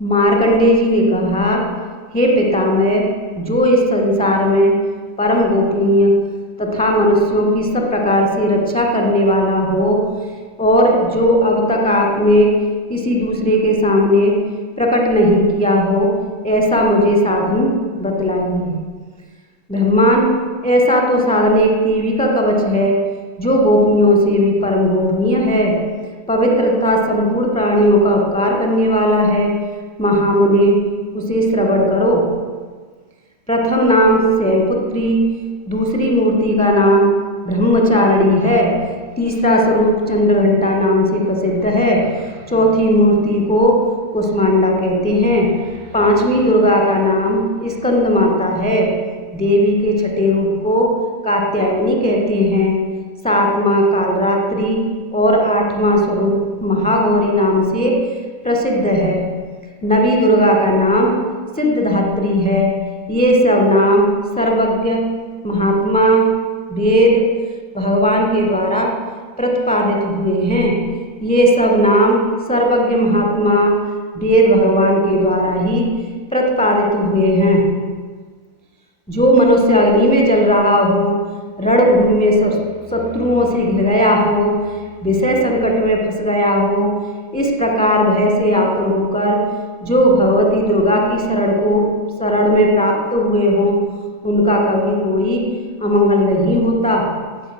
मार्कंडेय जी ने कहा, हे पितामह, जो इस संसार में परम गोपनीय तथा मनुष्यों की सब प्रकार से रक्षा करने वाला हो और जो अब तक आपने किसी दूसरे के सामने प्रकट नहीं किया हो, ऐसा मुझे साधन बतलाइए। ब्रह्मांड ऐसा तो साधन एक देवी का कवच है जो गोपनीयों से भी परम गोपनीय है, पवित्र तथा संपूर्ण प्राणियों का उपकार करने वाला है। महामुने, उसे श्रवण करो। प्रथम नाम शैलपुत्री, दूसरी मूर्ति का नाम ब्रह्मचारिणी है, तीसरा स्वरूप चंद्रघंटा नाम से प्रसिद्ध है, चौथी मूर्ति को कुष्मांडा कहते हैं, पांचवी दुर्गा का नाम स्कंद माता है, देवी के छठे रूप को कात्यायनी कहते हैं, सातवां कालरात्रि और आठवां स्वरूप महागौरी नाम से प्रसिद्ध है। नवी दुर्गा का नाम सिद्धधात्री है। ये सब नाम सर्वज्ञ महात्मा वेद भगवान के द्वारा प्रतिपादित हुए हैं। ये सब नाम सर्वज्ञ महात्मा वेद भगवान के द्वारा ही प्रतिपादित हुए हैं। जो मनुष्य अग्नि में जल रहा हो, रणभूमि में शत्रुओं से घिर गया हो, विषय संकट में फंस गया हो, इस प्रकार भय से आतुर होकर जो भगवती दुर्गा की शरण में प्राप्त हुए हों, उनका कभी कोई अमंगल नहीं होता।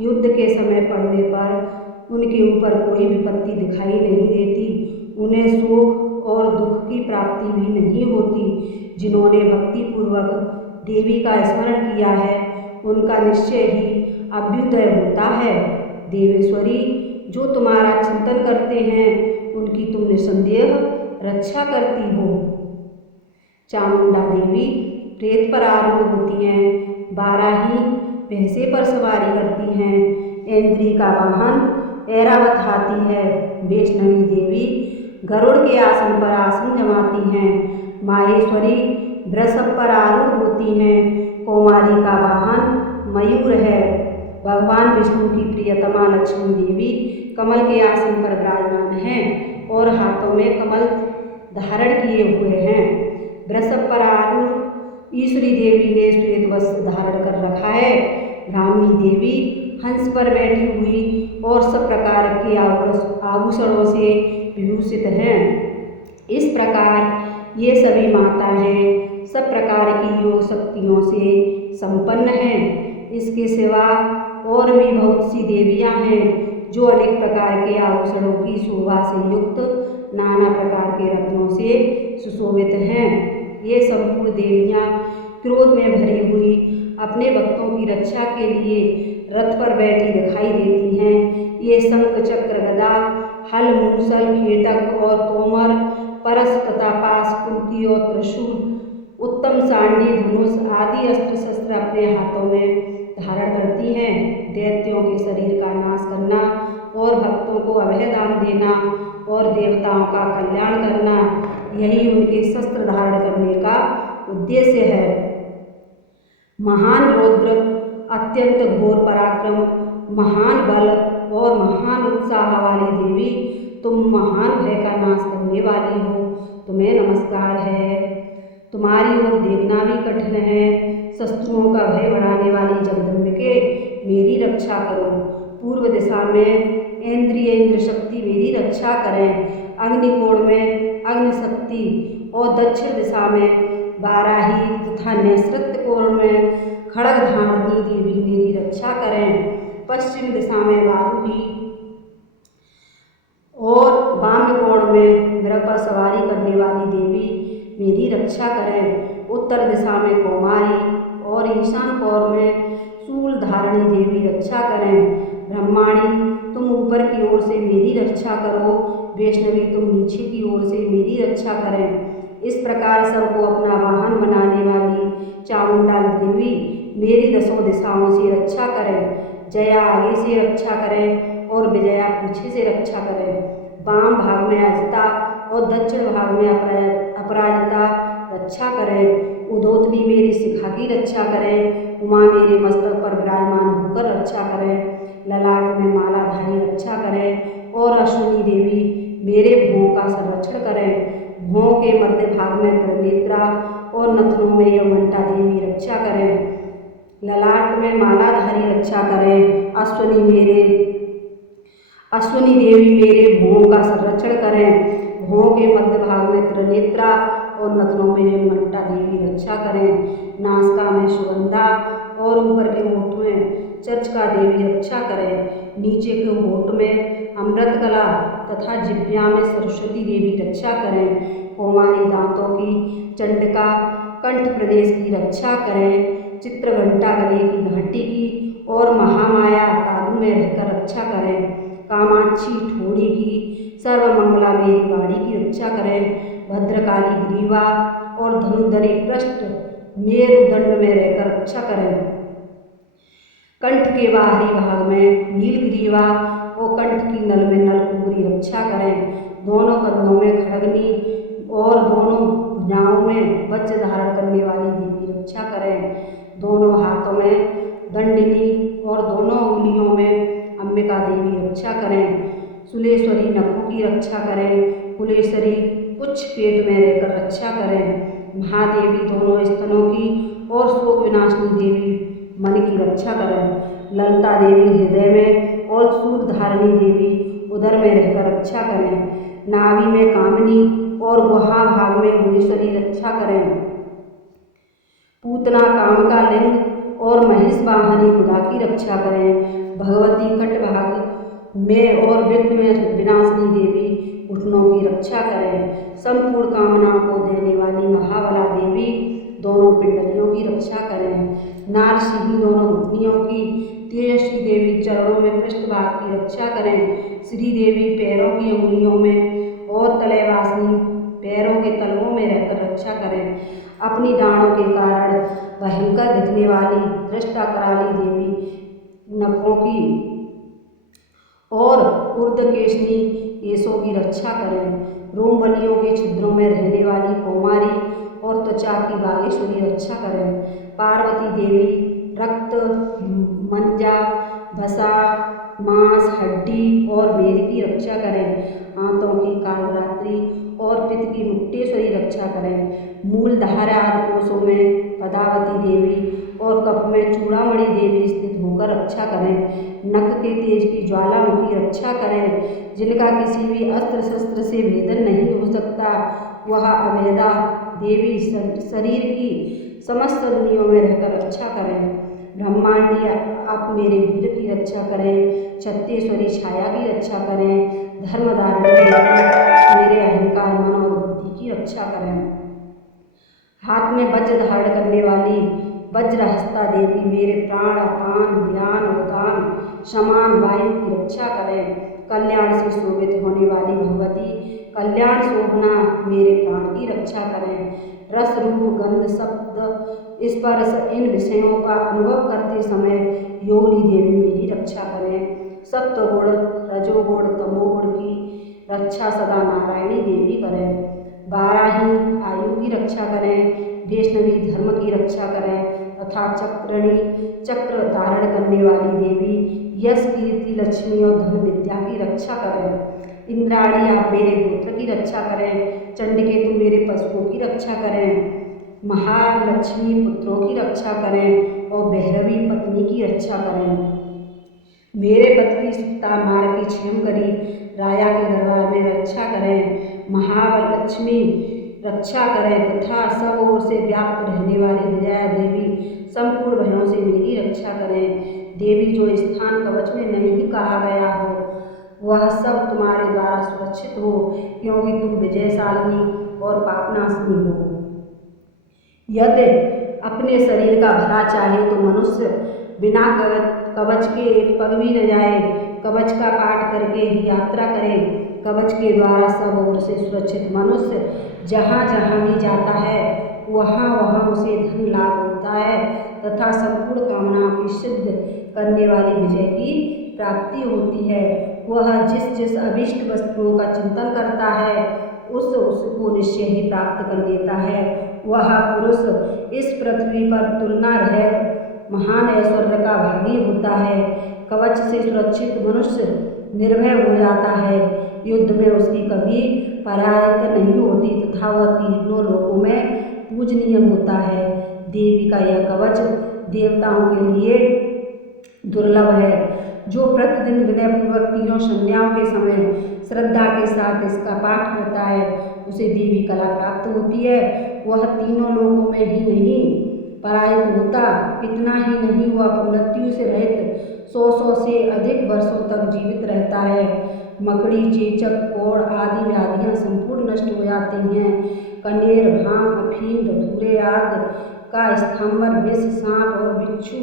युद्ध के समय पड़ने पर उनके ऊपर कोई विपत्ति दिखाई नहीं देती, उन्हें शोक और दुख की प्राप्ति भी नहीं होती। जिन्होंने भक्ति पूर्वक देवी का स्मरण किया है, उनका निश्चय ही अभ्युदय होता है। देवेश्वरी, जो तुम्हारा चिंतन करते हैं, उनकी तुम निसंदेह रक्षा करती हो। चामुंडा देवी प्रेत पर आरूढ़ होती हैं, बाराही भैंसे पर सवारी करती हैं, ऐन्द्री का वाहन ऐरावत हाथी है, वैष्णवी देवी गरुड़ के आसन पर आसन जमाती हैं, माहेश्वरी वृषभ पर आरूढ़ होती हैं, कौमारी का वाहन मयूर है, भगवान विष्णु की प्रियतमा लक्ष्मी देवी कमल के आसन पर विराजमान हैं और हाथों में कमल धारण किए हुए हैं। वृषभ पर आरूढ़ ईश्वरी देवी ने श्वेत वस्त्र धारण कर रखा है। ब्राह्मी देवी हंस पर बैठी हुई और सब प्रकार के आभूषणों से विभूषित हैं। इस प्रकार ये सभी माताएं सब प्रकार की योग शक्तियों से संपन्न हैं। इसके सिवा और भी बहुत सी देवियां हैं जो अनेक प्रकार के आभूषणों की शोभा से युक्त नाना प्रकार के रत्नों से सुशोभित हैं। ये संपूर्ण देवियां क्रोध में भरी हुई अपने भक्तों की रक्षा के लिए रथ पर बैठी दिखाई देती हैं। ये शंख चक्र गदा हल मूसल खेटक और तोमर परस तथा पास कुंती और त्रिशूल उत्तम सांडी धनुष आदि अस्त्र शस्त्र अपने हाथों में धारण करती हैं। दैत्यों के शरीर का नाश करना और भक्तों को अभय दान देना और देवताओं का कल्याण करना, यही उनके शस्त्र धारण करने का उद्देश्य है। महान रौद्र, अत्यंत घोर पराक्रम, महान बल और महान उत्साह वाली देवी, तुम महान भय का नाश करने वाली हो, तुम्हें नमस्कार है। तुम्हारी ओर देखना भी कठिन है। शत्रुओं का भय बढ़ाने वाली जगदम्बिके, मेरी रक्षा करो। पूर्व दिशा में इंद्र शक्ति मेरी रक्षा करें। अग्निकोण में अग्नि शक्ति और दक्षिण दिशा में बाराही तथा नैसृत्य कोण में खड़ग धारणी देवी मेरी रक्षा करें। पश्चिम दिशा में वारुही और वाम कोण में मृग पर सवारी करने वाली देवी मेरी रक्षा करें। उत्तर दिशा में कौमारी और ईशान कोण में शूल धारणी देवी रक्षा करें। ब्रह्माणी, तुम ऊपर की ओर से मेरी रक्षा करो। वैष्णवी, तुम नीचे की ओर से मेरी रक्षा करें। इस प्रकार सबको अपना वाहन बनाने वाली चामुंडा देवी मेरी दसों दिशाओं से रक्षा करें। जया आगे से रक्षा करें और विजया पीछे से रक्षा करें। वाम भाग में अजिता और दक्षिण भाग में अपराजिता रक्षा करें। उदोतनी मेरी शिखा की रक्षा करें। उमा मेरे मस्तक पर विराजमान होकर रक्षा करें। ललाट में मालाधारी रक्षा करें और अश्विनी देवी मेरे भुवों का संरक्षण करें। भौं के मध्य भाग में त्रिनेत्रा और नथनों में यमंटा देवी रक्षा करें। ललाट में मालाधारी रक्षा करें। अश्वनी देवी मेरे भौं का संरक्षण करें। भौं के मध्य भाग में त्रिनेत्रा और नथनों में यमंटा देवी रक्षा करें। नासिका में सुगंधा और ऊपर के होठ में चर्चिका देवी रक्षा करें। नीचे के होठ में अमृतकला तथा जिह्वा में सरस्वती देवी रक्षा करें। कोमारी दांतों की चंडिका कंठ प्रदेश की रक्षा करें। चित्रघंटा गले की घाटी की और महामाया तालु में रहकर रक्षा करें। कामाक्षी ठोड़ी की सर्वमंगला मेरी बाड़ी की रक्षा करें। भद्रकाली ग्रीवा और धनुधरी पृष्ठ मेरुदंड में रहकर रक्षा करें। कंठ के बाहरी भाग में नीलग्रीवा और कंठ की नल में नलकुबरी रक्षा करें। दोनों कंधों में खड़गनी और दोनों भुजाओं में वज्र धारण करने वाली देवी रक्षा करें। दोनों हाथों में दंडिनी और दोनों उंगलियों में अंबिका देवी रक्षा करें। सुलेश्वरी नखों की रक्षा करें। कुलेश्वरी पुच्छ पेट में रहकर रक्षा करें। महादेवी दोनों स्तनों की और शोक विनाशिनी देवी मन की रक्षा करें। ललिता देवी हृदय में और सूर्यधारिणी देवी उदर में रहकर रक्षा करें। नाभि में कामिनी और गुहा भाग में गुहेश्वरी रक्षा करें। पूतना कामिका लिंग और महिष वाहनी खुदा की रक्षा करें। भगवती कट भाग में और विघ्न विनाशिनी देवी घुटनों की रक्षा करें। संपूर्ण कामनाओं को देने वाली महाबला देवी दोनों पिंडलियों की रक्षा करें। नारसिंही दोनों घुटनियों की। तेजस्वी देवी चरणों में पृष्ठभाग की रक्षा करें। श्री देवी पैरों की अंगुलियों में और तलयवासिनी पैरों के तलवों में रहकर रक्षा करें। अपनी डाँडों के कारण भयंकर दिखने वाली दृष्टा कराली देवी नखों की और ऊर्ध्वकेशनी केशों की रक्षा करें। रोमबलियों के छिद्रों में रहने वाली कौमारी और त्वचा की बागेश्वरी रक्षा करें। पार्वती देवी रक्त, मंजा, भसा, मांस, हड्डी और वेद की रक्षा करें। आंतों की कालरात्रि और पित्त की मुक्तेश्वरी रक्षा करें। मूलधारा आदि कोशों में पदावती देवी और कफ में चूड़ामणि देवी स्थित होकर रक्षा करें। नख के तेज की ज्वालामुखी रक्षा करें। जिनका किसी भी अस्त्र शस्त्र से भेदन नहीं हो सकता, वह अभेदा देवी शरीर की समस्त दुनियों में रहकर रक्षा करें। ब्रह्मांडी आप मेरे वीर की रक्षा करें। छत्तेश्वरी छाया की रक्षा करें। धर्मधारिणी मेरे अहंकार, मन और बुद्धि की रक्षा करें। हाथ में वज्र धारण करने वाली वज्रहस्ता देवी मेरे प्राण, अपान, ज्ञान, उदान, समान वायु की रक्षा करें। कल्याण से शोभित होने वाली भगवती कल्याण शोभना मेरे प्राण की रक्षा करें। रस, रूप, गंध, शब्द, स्पर्श इन विषयों का अनुभव करते समय योगिनी देवी मेरी रक्षा करें। सप्तगुण, रजोगुण, तमोगुण की रक्षा सदा नारायणी देवी करें। बाराही आयु की रक्षा करें। वैष्णवी धर्म की रक्षा करें तथा चक्रणी चक्र धारण करने वाली देवी यश, कीर्ति, लक्ष्मी और धन विद्या की रक्षा करें। इंद्राणी आप मेरे गोत्र की रक्षा करें। चंडिकेतु मेरे पशुओं की रक्षा करें। महालक्ष्मी पुत्रों की रक्षा करें और भैरवी पत्नी की रक्षा करें। मेरे पति सुक्ता मार्ग की क्षेम करी राया के दरबार में रक्षा करें। महालक्ष्मी रक्षा करें तथा सब ओर से व्याप्त रहने वाली विजया देवी संपूर्ण भयों से मेरी रक्षा करें। देवी जो स्थान कवच में नहीं कहा गया हो, वह सब तुम्हारे द्वारा सुरक्षित हो, क्योंकि तुम विजयशालिनी और पापनाशिनी हो। यदि अपने शरीर का भला चाहे तो मनुष्य बिना कवच के एक पग भी न जाए। कवच का पाठ करके ही यात्रा करे। कवच के द्वारा सब ओर से सुरक्षित मनुष्य जहाँ जहाँ भी जाता है वहाँ वहाँ उसे धन लाभ होता है तथा संपूर्ण कामनाओं की सिद्ध करने वाली विजय की प्राप्ति होती है। वह जिस जिस अभिष्ट वस्तुओं का चिंतन करता है उसको निश्चय ही प्राप्त कर लेता है। वह पुरुष इस पृथ्वी पर तुलना रहित महान ऐश्वर्य का भागी होता है। कवच से सुरक्षित मनुष्य निर्भय हो जाता है। युद्ध में उसकी कभी पराजित नहीं होती तथा वह तीनों लोकों में पूजनीय होता है। देवी का यह कवच देवताओं के लिए दुर्लभ है। जो प्रतिदिन विनयपूर्वक तीनों संध्याओं के समय श्रद्धा के साथ इसका पाठ करता है उसे देवी कला प्राप्त होती है। वह तीनों लोकों में ही नहीं पराजित होता, इतना ही नहीं वह मृत्यु से रहित 100 से अधिक वर्षों तक जीवित रहता है। मकड़ी, चेचक, कोढ़ आदि व्याधियां संपूर्ण नष्ट हो जाती हैं। कनेर, भांग, अफीम, धतूरे आदि का स्तंभर, विष, सांप और बिच्छू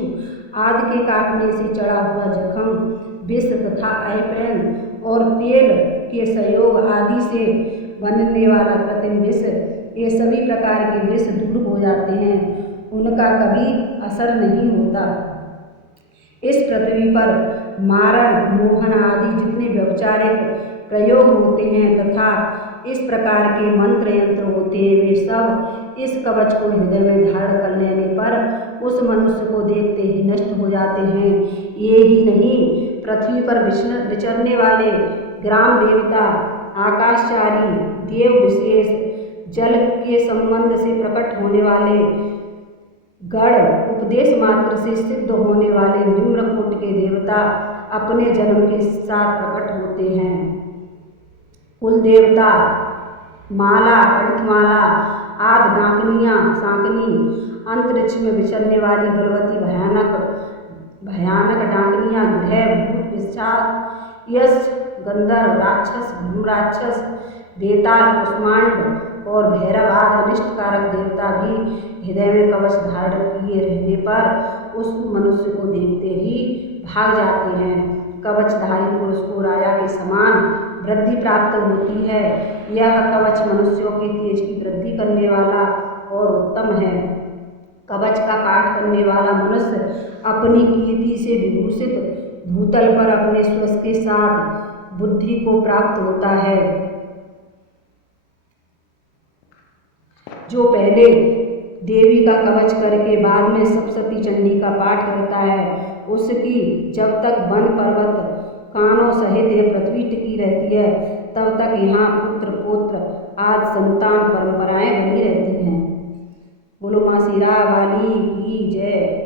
आदि के काटने से चढ़ा हुआ जख्म, विष तथा आइपैन और तेल के संयोग आदि से बनने वाला कृत्रिम विष, ये सभी प्रकार के विष दूर हो जाते हैं, उनका कभी असर नहीं होता। इस पृथ्वी पर मारण, मोहन आदि जितने व्यभिचारिक प्रयोग होते हैं तथा इस प्रकार के मंत्र यंत्र होते हैं वे सब इस कवच को हृदय में धारण कर लेने पर उस मनुष्य को देखते ही नष्ट हो जाते हैं। ये ही नहीं, पृथ्वी पर विचरने वाले ग्राम देवता, आकाशचारी देव विशेष, जल के संबंध से प्रकट होने वाले गण, उपदेश मात्र से सिद्ध होने वाले निम्रकूट के देवता अपने जन्म के साथ प्रकट होते हैं। कुल देवता, माला, कंठमाला आदि डाकनियाँ, सांकनी, अंतरिक्ष में विचरने वाली बलवती भयानक डाकनियाँ, ग्रह, भूत, पिशाच, यक्ष, गंधर्व, राक्षस, धूम्राक्षस, बेताल, कुष्मांड और भैरव आदि अनिष्टकारक देवता भी हृदय में कवच धारण किए रहने पर उस मनुष्य को देखते ही भाग जाते हैं। कवचधारी पुरुष को राजा के समान वृद्धि प्राप्त होती है। यह कवच मनुष्यों के तेज की वृद्धि करने वाला और उत्तम है। कवच का पाठ करने वाला मनुष्य अपनी कीर्ति से विभूषित भूतल पर अपने श्वास के साथ बुद्धि को प्राप्त होता है। जो पहले देवी का कवच करके बाद में सप्तशती चंडी का पाठ करता है उसकी जब तक वन पर्वत कानों सहित यह पृथ्वी टिकी रहती है तब तक यहाँ पुत्र पौत्र आदि संतान परंपराएं बनी रहती हैं। बोलो माँ सिरा वाली की जय।